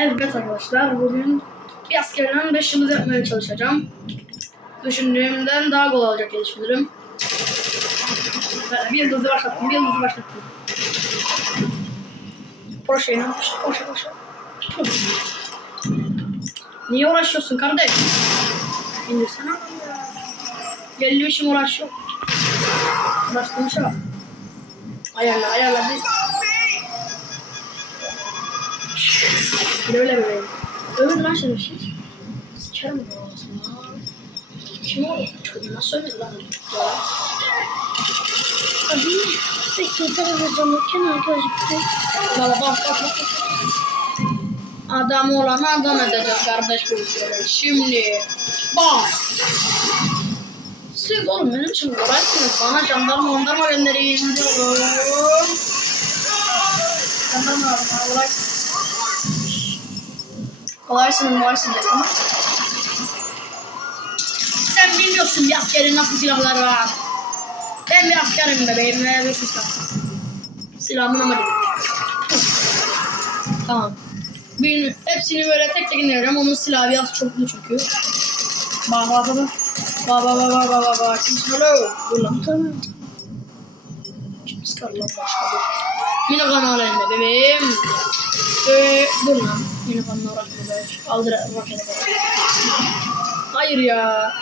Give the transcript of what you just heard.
Evet arkadaşlar bugün bir askerden 5 yıldız yapmaya çalışacağım. Düşündüğümden daha kolay olacak diye düşünüyorum. Ben Bir yıldızı başlattım, bir yıldızı başlattım. Porsche ya, Porsche, Porsche. Niye uğraşıyorsun kardeş? İndirsene ya. Belli işim uğraşıyor. Uğraştığım şey var. Ayarla, ayarla. Bir... Böyle bebeğim. Övün lan şerefsiz. Sikerim bunu ağzına. Kim o? Çocuğuna söyledi lan. Abi sekreter hocamken arkadaşlar Baba bak bak bak. Adam olan adam edeceğiz kardeş bu ülkede. Şimdi bak. Siz oğlum benim için uğraşsınız. Bana jandarma jandarma gönderin. Oğlum. Jandarma bana Kolaysınız kolaysınız ama. Sen bilmiyorsun bir askerin nasıl silahları var. Ben bir askerim bebeğim ve bir silah. Silahımın ama değil. Tamam. Bir, hepsini böyle tek tek indireceğim. Onun silahı biraz çoklu çünkü. Bak bak bak. Bak bak bak bak bak bak bak. Kim sıkar lan? Dur lan. Kim sıkar lan başka dur. Yine kanal elinde bebeğim. Dur lan. Yine kanal uğraşma be. Aldır rokete kadar. Hayır ya.